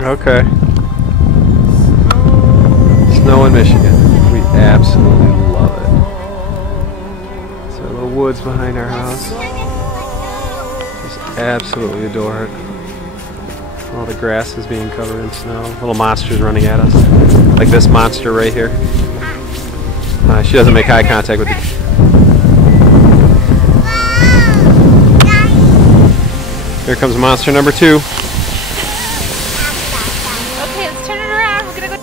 Okay. Snow in Michigan. We absolutely love it. It's our little woods behind our house. Just absolutely adore it. All the grass is being covered in snow. Little monsters running at us. Like this monster right here. She doesn't make eye contact with the... Here comes monster number 2. Okay, let's turn it around. We're gonna go.